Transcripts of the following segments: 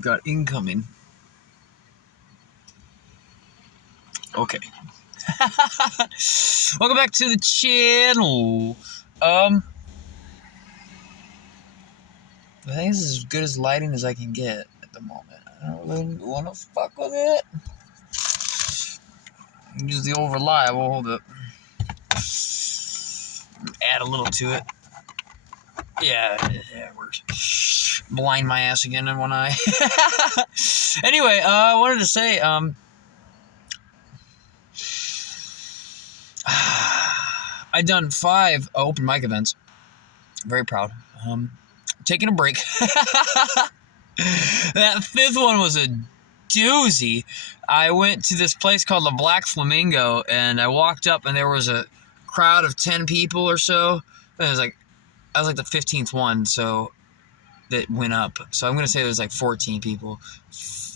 Got incoming. Okay. Welcome back to the channel. I think this is as good as lighting as I can get at the moment. I don't really want to fuck with it. Use the old reliable. Hold up. Add a little to it. Yeah, it works. Blind my ass again in one eye. Anyway, I wanted to say, I've done 5 open mic events. Very proud. Taking a break. That 5th one was a doozy. I went to this place called the Black Flamingo, and I walked up, and there was a crowd of 10 people or so. And I was like the 15th one, so that went up. So I'm gonna say there's like 14 people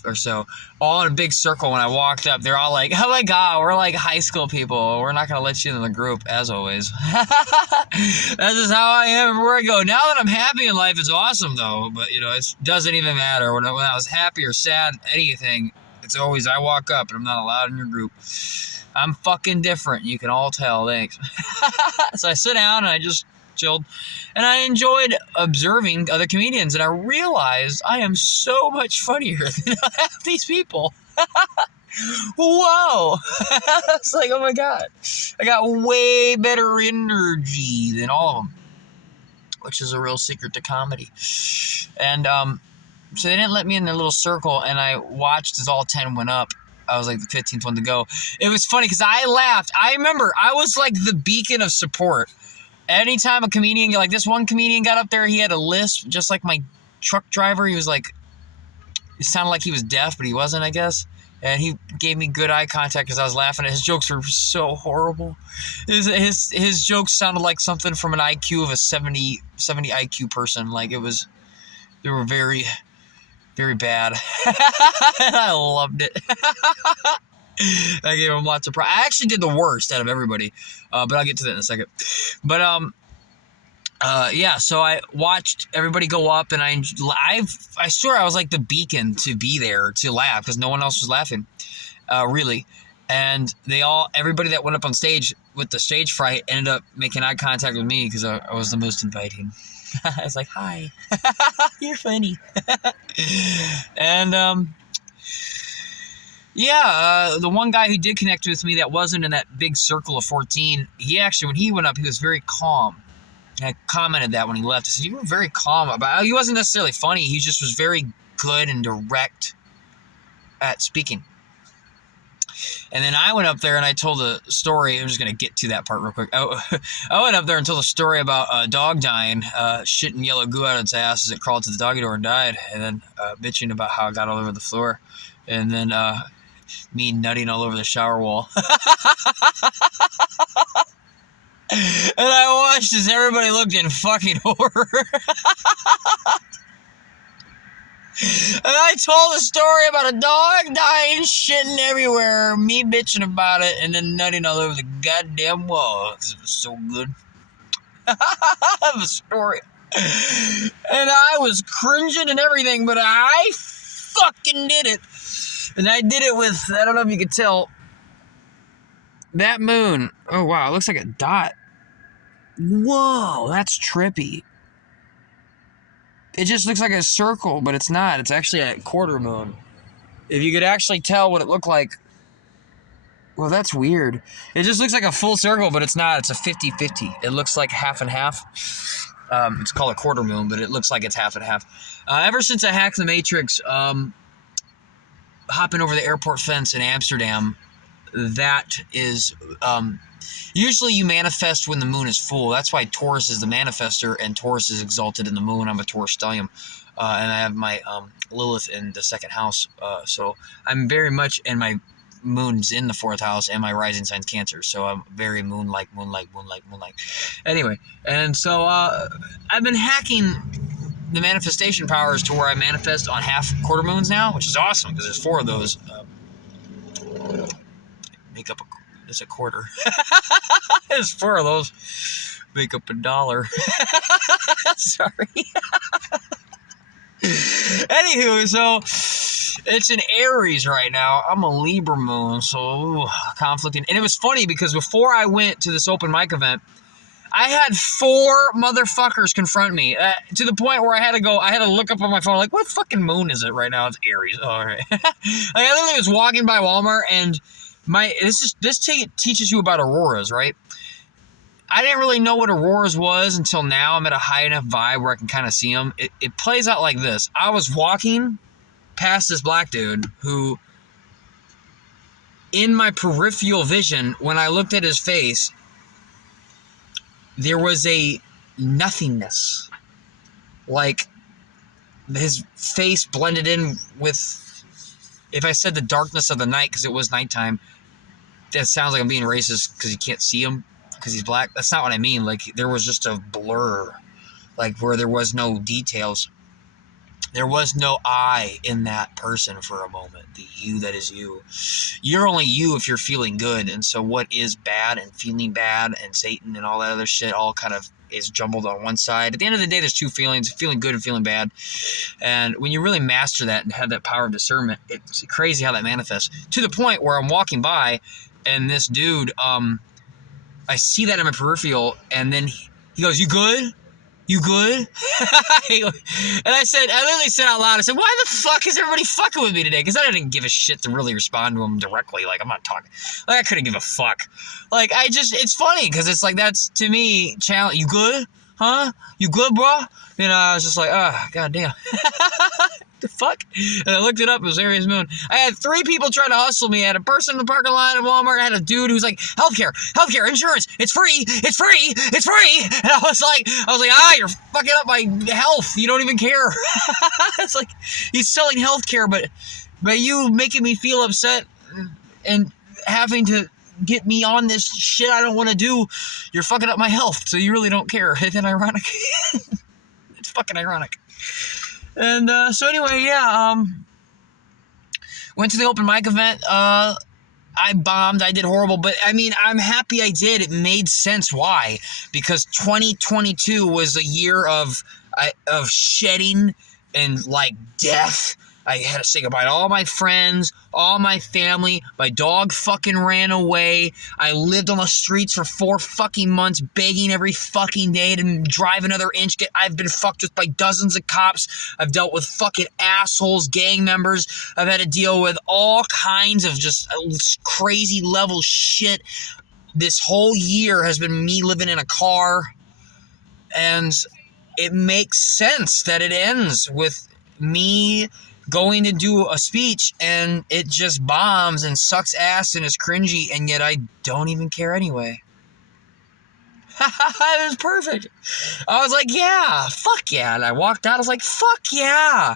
or so, all in a big circle. When I walked up, they're all like, "Oh my god, we're like high school people. We're not gonna let you in the group," as always. That's just how I am everywhere I go. Now that I'm happy in life, it's awesome though. But you know, it doesn't even matter. When I was happy or sad, anything, it's always I walk up and I'm not allowed in your group. I'm fucking different. You can all tell. Thanks. So I sit down and I just chilled, and I enjoyed observing other comedians, and I realized I am so much funnier than half these people. Whoa. It's like, oh my god, I got way better energy than all of them, which is a real secret to comedy. And so they didn't let me in their little circle, and I watched as all 10 went up. I was like the 15th one to go. It was funny because I laughed. I remember I was like the beacon of support. Anytime a comedian, like this one comedian got up there, he had a lisp, just like my truck driver. He was like, it sounded like he was deaf, but he wasn't, I guess. And he gave me good eye contact because I was laughing. His jokes were so horrible. His jokes sounded like something from an IQ of a 70 IQ person. Like they were very, very bad. And I loved it. I gave him lots of pride. I actually did the worst out of everybody, but I'll get to that in a second. But yeah. So I watched everybody go up, and I swear I was like the beacon to be there to laugh because no one else was laughing, really. And everybody that went up on stage with the stage fright ended up making eye contact with me because I was the most inviting. I was like, "Hi, you're funny," and yeah, the one guy who did connect with me that wasn't in that big circle of 14, he actually, when he went up, he was very calm. And I commented that when he left. I said, "You were very calm about it." He wasn't necessarily funny. He just was very good and direct at speaking. And then I went up there and I told a story. I'm just going to get to that part real quick. I went up there and told a story about a dog dying, shitting yellow goo out of its ass as it crawled to the doggy door and died. And then bitching about how it got all over the floor. And then me nutting all over the shower wall. And I watched as everybody looked in fucking horror. And I told a story about a dog dying, shitting everywhere, me bitching about it, and then nutting all over the goddamn wall because it was so good. I have a story. And I was cringing and everything, but I fucking did it. And I did it with, I don't know if you could tell, that moon. Oh, wow, it looks like a dot. Whoa, that's trippy. It just looks like a circle, but it's not. It's actually a quarter moon. If you could actually tell what it looked like. Well, that's weird. It just looks like a full circle, but it's not. It's a 50-50. It looks like half and half. It's called a quarter moon, but it looks like it's half and half. Ever since I hacked the Matrix, hopping over the airport fence in Amsterdam, that is... usually you manifest when the moon is full. That's why Taurus is the manifester and Taurus is exalted in the moon. I'm a Taurus stellium. And I have my Lilith in the 2nd house. So I'm very much, and my moon's in the 4th house, and my rising sign's Cancer. So I'm very moon-like. Anyway, and so I've been hacking the manifestation powers to where I manifest on half quarter moons now, which is awesome because there's 4 of those. Make up it's a quarter. There's 4 of those. Make up $1. Sorry. Anywho, so it's in Aries right now. I'm a Libra moon, so conflicting. And it was funny because before I went to this open mic event, I had 4 motherfuckers confront me to the point where I had to look up on my phone, like, what fucking moon is it right now? It's Aries. Oh, all right. Like, I literally was walking by Walmart, and this teaches you about auroras, right? I didn't really know what auroras was until now. I'm at a high enough vibe where I can kind of see them. It plays out like this. I was walking past this black dude who, in my peripheral vision, when I looked at his face, there was a nothingness. Like, his face blended in with, if I said the darkness of the night, because it was nighttime, that sounds like I'm being racist because you can't see him because he's black. That's not what I mean. Like, there was just a blur, like, where there was no details. There was no I in that person for a moment. The you that is you. You're only you if you're feeling good. And so what is bad and feeling bad and Satan and all that other shit all kind of is jumbled on one side. At the end of the day, there's 2 feelings, feeling good and feeling bad. And when you really master that and have that power of discernment, it's crazy how that manifests. To the point where I'm walking by and this dude, I see that in my peripheral, and then he goes, "You good? You good?" And I literally said out loud, I said, "Why the fuck is everybody fucking with me today?" Because I didn't give a shit to really respond to him directly. Like, I'm not talking. Like, I couldn't give a fuck. Like, it's funny because it's like, that's, to me, challenge. You good? Huh? You good, bro? You know, I was just like, oh, goddamn. The fuck? And I looked it up. It was Aries moon. I had 3 people trying to hustle me. I had a person in the parking lot at Walmart. I had a dude who's like, healthcare, insurance. It's free. And I was like, you're fucking up my health. You don't even care. It's like, he's selling healthcare, but by you making me feel upset and having to get me on this shit I don't want to do, you're fucking up my health. So you really don't care. Isn't it ironic? It's fucking ironic. And so anyway, yeah, went to the open mic event. I bombed. I did horrible, but I mean, I'm happy I did. It made sense why, because 2022 was a year of shedding and like death. I had to say goodbye to all my friends, all my family. My dog fucking ran away. I lived on the streets for 4 fucking months, begging every fucking day to drive another inch. I've been fucked with by dozens of cops. I've dealt with fucking assholes, gang members. I've had to deal with all kinds of just crazy level shit. This whole year has been me living in a car. And it makes sense that it ends with me going to do a speech and it just bombs and sucks ass and is cringy, and yet I don't even care anyway. It was perfect. I was like, yeah, fuck yeah. And I walked out, I was like, fuck yeah.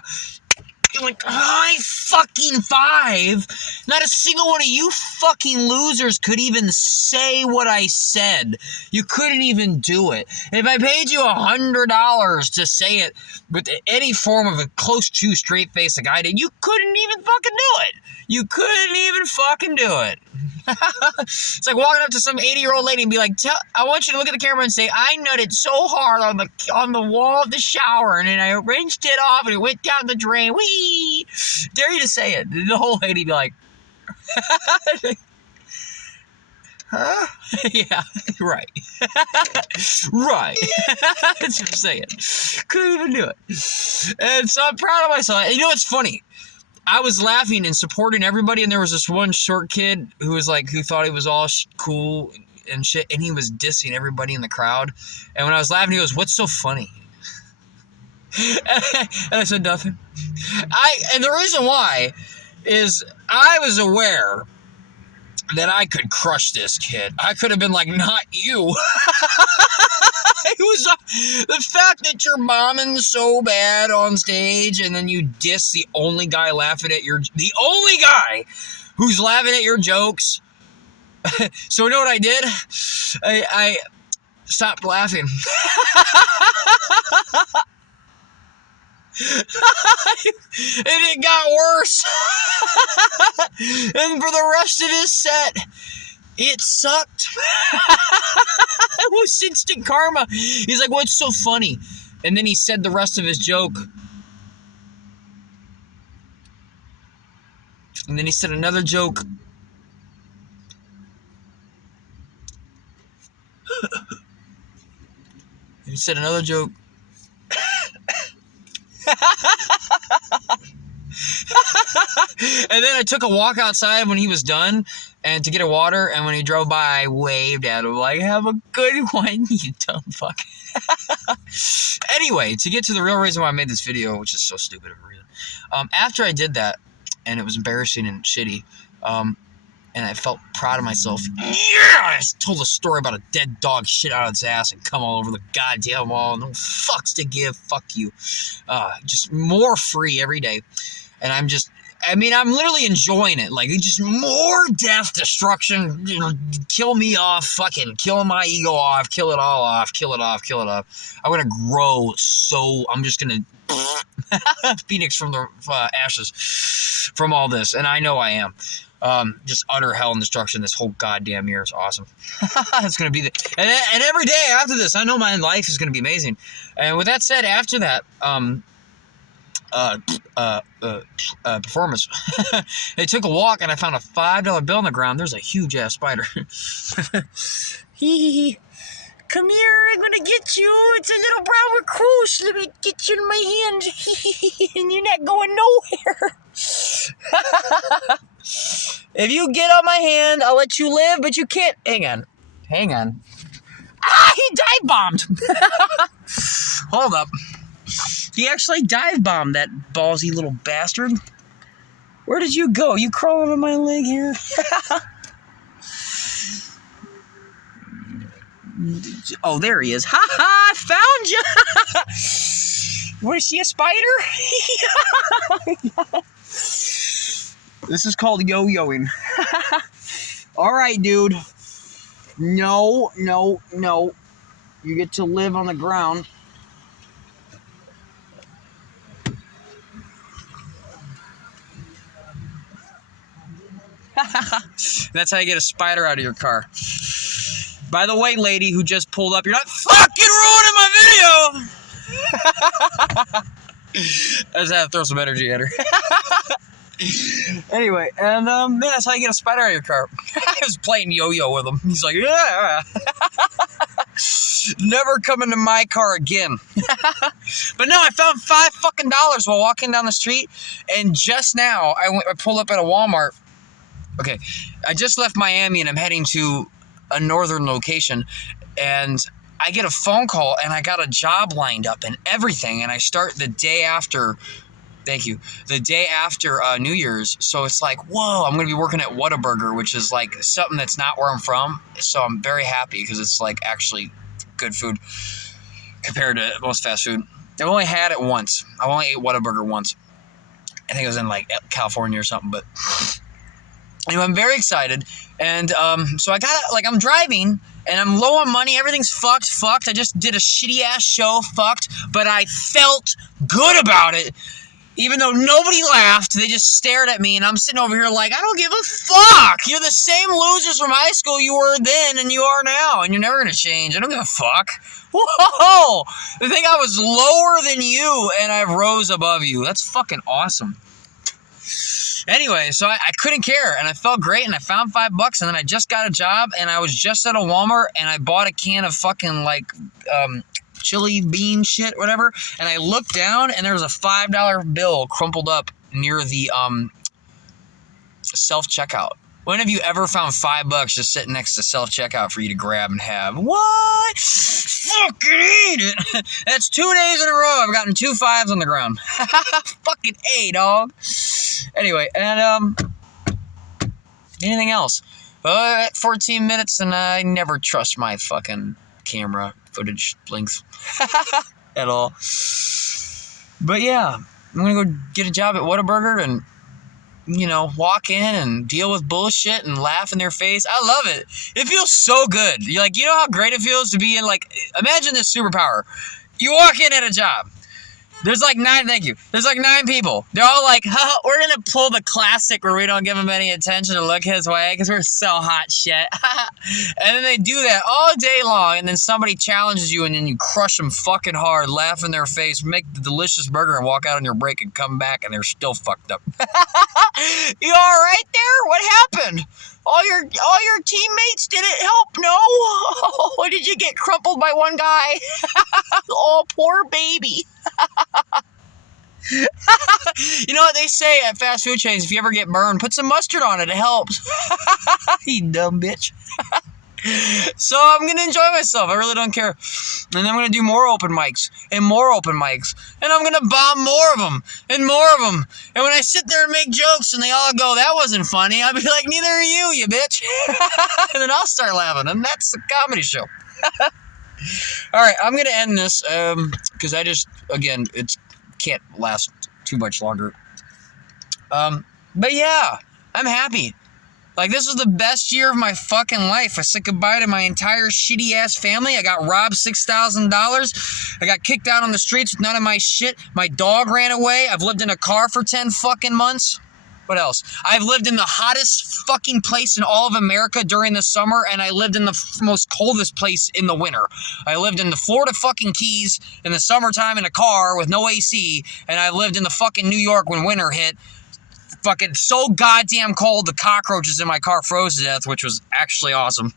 Like, high fucking 5. Not a single one of you fucking losers could even say what I said. You couldn't even do it. If I paid you $100 to say it with any form of a close to straight face like I did, you couldn't even fucking do it. You couldn't even fucking do it. It's like walking up to some 80-year-old lady and be like, I want you to look at the camera and say, I nutted so hard on the wall of the shower, and then I rinsed it off and it went down the drain. Whee! Dare you to say it. The whole lady be like, huh? Yeah, right. Right. That's what I'm saying. Couldn't even do it. And so I'm proud of myself. And you know what's funny? I was laughing and supporting everybody, and there was this one short kid who thought he was all cool and shit, and he was dissing everybody in the crowd. And when I was laughing, he goes, "What's so funny?" And I said nothing. And the reason why is I was aware that I could crush this kid. I could have been like, not you. It was the fact that you're bombing so bad on stage and then you diss the only guy the only guy who's laughing at your jokes. So you know what I did? I stopped laughing. And it got worse. And for the rest of his set, it sucked. It was instant karma. He's like, what's so funny? And then he said the rest of his joke. And then he said another joke. He said another joke. And then I took a walk outside when he was done and to get a water, and when he drove by, I waved at him like, have a good one, you dumb fuck. Anyway, to get to the real reason why I made this video, which is so stupid of a reason. After I did that, and it was embarrassing and shitty, and I felt proud of myself. Yeah! I told a story about a dead dog shit out of its ass and come all over the goddamn wall. No fucks to give. Fuck you. Just more free every day. And I'm literally enjoying it. Like, just more death, destruction, kill me off, fucking kill my ego off, kill it all off, kill it off, kill it off. I'm gonna grow I'm just gonna phoenix from the ashes from all this. And I know I am. Just utter hell and destruction this whole goddamn year is awesome. It's gonna be and every day after this, I know my life is gonna be amazing. And with that said, after that, performance, they took a walk and I found a $5 bill on the ground. There's a huge ass spider. Hee. Come here, I'm gonna get you. It's a little brown recluse. Let me get you in my hand. And you're not going nowhere. If you get on my hand, I'll let you live, but you can't. Hang on. Ah, he dive bombed. Hold up. He actually dive bombed, that ballsy little bastard. Where did you go? You crawling on my leg here? Oh, there he is. Ha ha, I found you. Was she a spider? This is called yo-yoing. All right, dude. No. You get to live on the ground. That's how you get a spider out of your car. By the way, lady who just pulled up, you're not fucking ruining my video! I just had to throw some energy at her. Anyway, and man, that's how you get a spider out of your car. I was playing yo-yo with him. He's like, yeah. Never come into my car again. But no, I found $5 while walking down the street, and just now I pulled up at a Walmart. Okay, I just left Miami and I'm heading to a northern location, and I get a phone call and I got a job lined up and everything, and I start the day after. Thank you. The day after New Year's. So it's like, whoa, I'm going to be working at Whataburger, which is like something that's not where I'm from. So I'm very happy because it's like actually good food compared to most fast food. I've only had it once. I've only ate Whataburger once. I think it was in like California or something. But anyway, I'm very excited. And so I'm driving and I'm low on money. Everything's fucked. I just did a shitty ass show, fucked. But I felt good about it. Even though nobody laughed, they just stared at me, and I'm sitting over here like, I don't give a fuck. You're the same losers from high school you were then and you are now, and you're never going to change. I don't give a fuck. Whoa! They think I was lower than you, and I rose above you. That's fucking awesome. Anyway, so I couldn't care, and I felt great, and I found $5, and then I just got a job, and I was just at a Walmart, and I bought a can of fucking, like, chili bean shit, whatever, and I looked down and there was a $5 bill crumpled up near the self-checkout. When have you ever found $5 just sitting next to self-checkout for you to grab and have? What? Fucking eat it. That's 2 days in a row I've gotten 2 5s on the ground. Fucking A, dog. Anyway, and anything else? 14 minutes and I never trust my fucking camera footage length at all. But yeah, I'm gonna go get a job at Whataburger and, you know, walk in and deal with bullshit and laugh in their face. I love it. It feels so good. You're like, you know how great it feels to be in, like, imagine this superpower. You walk in at a job. There's like 9, thank you. There's like 9 people. They're all like, we're going to pull the classic where we don't give him any attention to look his way because we're so hot shit. And then they do that all day long, and then somebody challenges you, and then you crush them fucking hard, laugh in their face, make the delicious burger, and walk out on your break and come back, and they're still fucked up. You all right there? What happened? All your teammates didn't help, no? Or did you get crumpled by one guy? Oh, poor baby. You know what they say at fast food chains? If you ever get burned, put some mustard on it. It helps. You dumb bitch. So I'm going to enjoy myself. I really don't care. And I'm going to do more open mics and more open mics. And I'm going to bomb more of them and more of them. And when I sit there and make jokes and they all go, that wasn't funny, I'll be like, neither are you bitch. And then I'll start laughing. And that's the comedy show. All right, I'm going to end this because I just, again, it can't last too much longer. But yeah, I'm happy. Like, this was the best year of my fucking life. I said goodbye to my entire shitty-ass family. I got robbed $6,000. I got kicked out on the streets with none of my shit. My dog ran away. I've lived in a car for 10 fucking months. What else? I've lived in the hottest fucking place in all of America during the summer, and I lived in the most coldest place in the winter. I lived in the Florida fucking Keys in the summertime in a car with no AC, and I lived in the fucking New York when winter hit. Fucking so goddamn cold, the cockroaches in my car froze to death, which was actually awesome.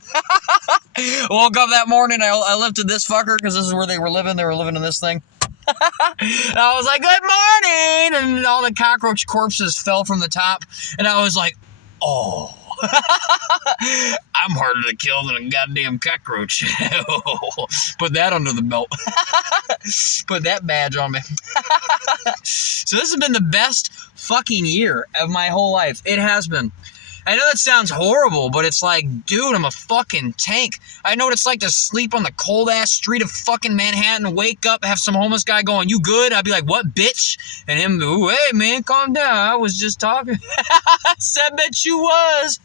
Woke up that morning, I lifted this fucker, because this is where they were living. They were living in this thing. And I was like, good morning! And all the cockroach corpses fell from the top. And I was like, oh. I'm harder to kill than a goddamn cockroach. Put that under the belt. Put that badge on me. So this has been the best fucking year of my whole life. It has been. I know that sounds horrible, but it's like, dude, I'm a fucking tank. I know what it's like to sleep on the cold-ass street of fucking Manhattan, wake up, have some homeless guy going, you good? I'd be like, what, bitch? And him, ooh, hey, man, calm down. I was just talking. I said, bet you was.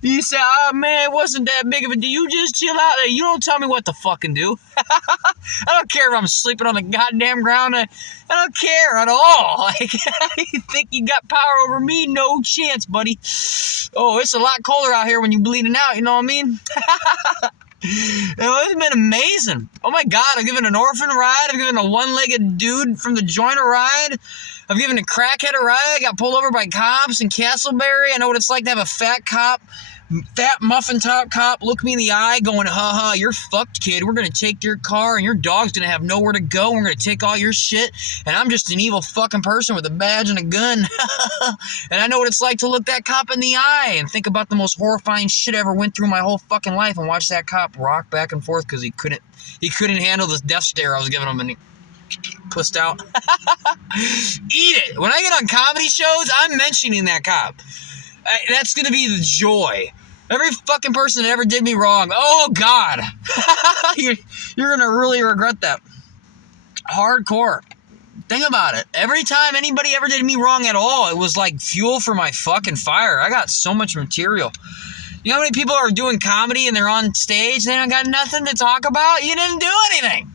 He said, oh, man, it wasn't that big of a deal. You just chill out there. You don't tell me what to fucking do. I don't care if I'm sleeping on the goddamn ground. I don't care at all. Like, you think you got power over me? No chance, buddy. Oh, it's a lot colder out here when you're bleeding out, you know what I mean? It's been amazing. Oh my God, I've given an orphan a ride. I've given a one-legged dude from the joint a ride. I've given a crackhead a ride. I got pulled over by cops in Castleberry. I know what it's like to have a fat muffin top cop look me in the eye going, ha, you're fucked, kid. We're going to take your car and your dog's going to have nowhere to go. We're going to take all your shit. And I'm just an evil fucking person with a badge and a gun. And I know what it's like to look that cop in the eye and think about the most horrifying shit I ever went through my whole fucking life and watch that cop rock back and forth because he couldn't handle this death stare I was giving him and he pussed out. Eat it. When I get on comedy shows, I'm mentioning that cop. That's going to be the joy. Every fucking person that ever did me wrong, oh God, you're going to really regret that. Hardcore. Think about it. Every time anybody ever did me wrong at all, it was like fuel for my fucking fire. I got so much material. You know how many people are doing comedy and they're on stage, they don't got nothing to talk about? You didn't do anything.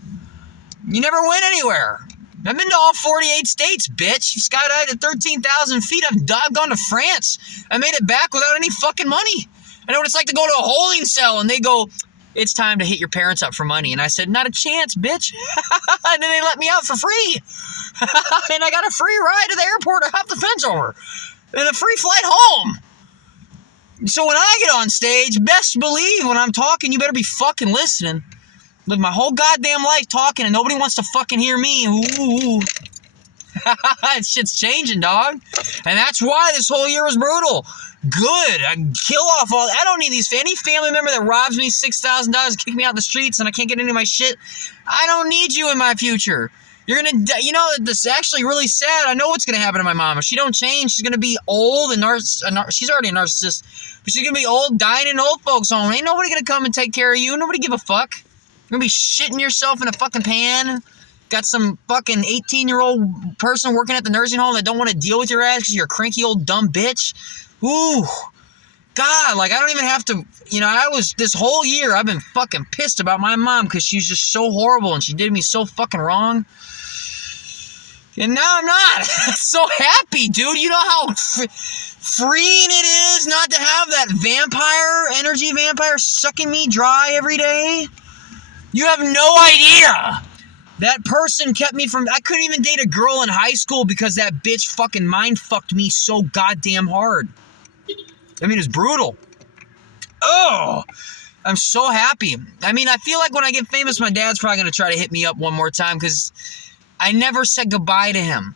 You never went anywhere. I've been to all 48 states, bitch. Skydived at 13,000 feet. I've gone to France. I made it back without any fucking money. I know what it's like to go to a holding cell and they go, it's time to hit your parents up for money. And I said, not a chance, bitch. And then they let me out for free. And I got a free ride to the airport to hop the fence over. And a free flight home. So when I get on stage, best believe when I'm talking, you better be fucking listening. Live my whole goddamn life talking and nobody wants to fucking hear me. Ooh. Shit's changing, dog. And that's why this whole year was brutal. Good. I kill off all. I don't need any family member that robs me $6,000, kick me out the streets, and I can't get any of my shit. I don't need you in my future. You're gonna, you know, this is actually really sad. I know what's gonna happen to my mom. If she don't change, she's gonna be old and she's already a narcissist, but she's gonna be old, dying in old folks' home. Ain't nobody gonna come and take care of you. Nobody give a fuck. You're gonna be shitting yourself in a fucking pan. Got some fucking 18-year-old person working at the nursing home that don't want to deal with your ass because you're a cranky old dumb bitch. Ooh. God, like, I don't even have to, you know, this whole year, I've been fucking pissed about my mom because she's just so horrible and she did me so fucking wrong. And now I'm not. So happy, dude. You know how freeing it is not to have that energy vampire sucking me dry every day? You have no idea. That person kept me from... I couldn't even date a girl in high school because that bitch fucking mind-fucked me so goddamn hard. I mean, it's brutal. Oh, I'm so happy. I mean, I feel like when I get famous, my dad's probably going to try to hit me up one more time because I never said goodbye to him.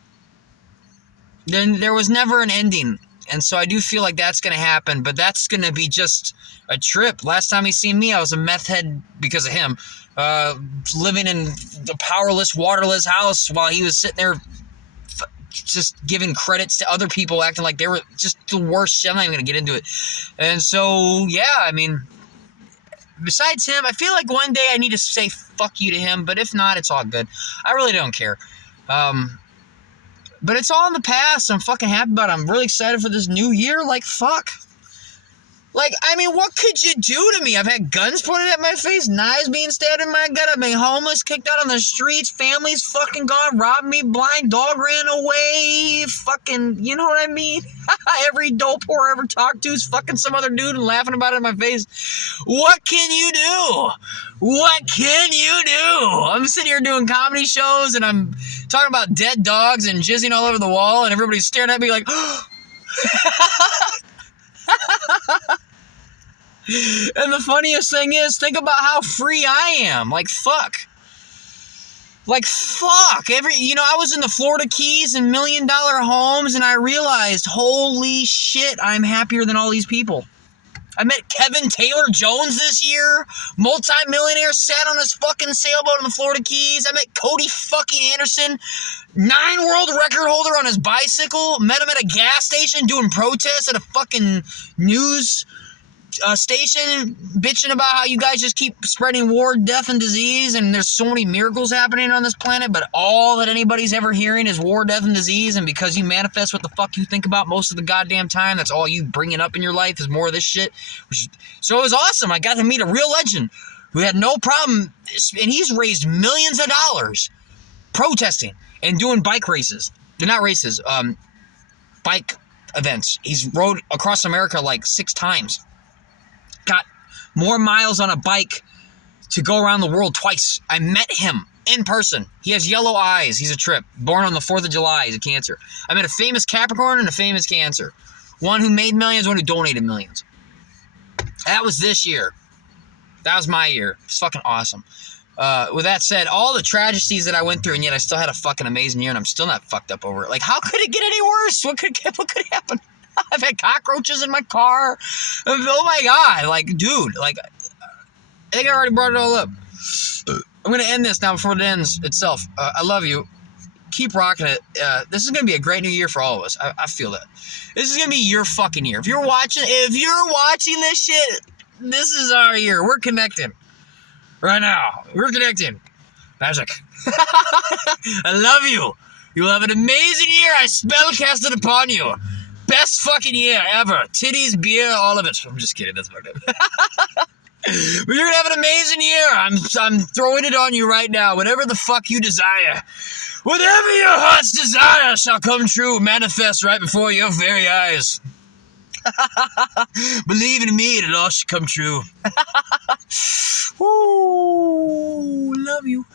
Then there was never an ending. And so I do feel like that's going to happen, but that's going to be just a trip. Last time he seen me, I was a meth head because of him, living in a powerless, waterless house while he was sitting there just giving credits to other people, acting like they were just the worst shit. I'm not even going to get into it. And so, yeah, I mean, besides him, I feel like one day I need to say fuck you to him, but if not, it's all good. I really don't care. But it's all in the past. I'm fucking happy about it. I'm really excited for this new year. Like, fuck. Like, I mean, what could you do to me? I've had guns pointed at my face, knives being stabbed in my gut. I've been homeless, kicked out on the streets, families fucking gone, robbed me blind, dog ran away, fucking, you know what I mean? Every dope whore I ever talked to is fucking some other dude and laughing about it in my face. What can you do? What can you do? I'm sitting here doing comedy shows and I'm talking about dead dogs and jizzing all over the wall and everybody's staring at me like, and the funniest thing is, think about how free I am. Like, fuck. Like, fuck. I was in the Florida Keys and $1 million homes, and I realized, holy shit, I'm happier than all these people. I met Kevin Taylor Jones this year. Multi-millionaire, sat on his fucking sailboat in the Florida Keys. I met Cody fucking Anderson, 9 world record holder on his bicycle. Met him at a gas station doing protests at a fucking news station, bitching about how you guys just keep spreading war, death, and disease, and there's so many miracles happening on this planet, but all that anybody's ever hearing is war, death, and disease, and because you manifest what the fuck you think about most of the goddamn time, that's all you bringing up in your life is more of this shit. So it was awesome. I got to meet a real legend who had no problem, and he's raised millions of dollars protesting and doing bike races. They're not races, bike events. He's rode across America like 6 times. Got more miles on a bike to go around the world twice. I met him in person. He has yellow eyes. He's a trip. Born on the 4th of July. He's a Cancer. I met a famous Capricorn and a famous Cancer. One who made millions, one who donated millions. That was this year. That was my year. It's fucking awesome. With that said, all the tragedies that I went through, and yet I still had a fucking amazing year, and I'm still not fucked up over it. Like, how could it get any worse? What could happen? I've had cockroaches in my car. Oh my God. Like, dude, like, I think I already brought it all up. I'm going to end this now before it ends itself. I love you. Keep rocking it. This is going to be a great new year for all of us. I feel that. This is going to be your fucking year. If you're watching this shit, this is our year. We're connecting. Right now. We're connecting. Magic. I love you. You will have an amazing year. I spellcast it upon you. Best fucking year ever. Titties, beer, all of it. I'm just kidding. That's fucked up. But you're gonna have an amazing year. I'm throwing it on you right now. Whatever the fuck you desire. Whatever your heart's desire shall come true. Manifest right before your very eyes. Believe in me, it'll all should come true. Woo, love you.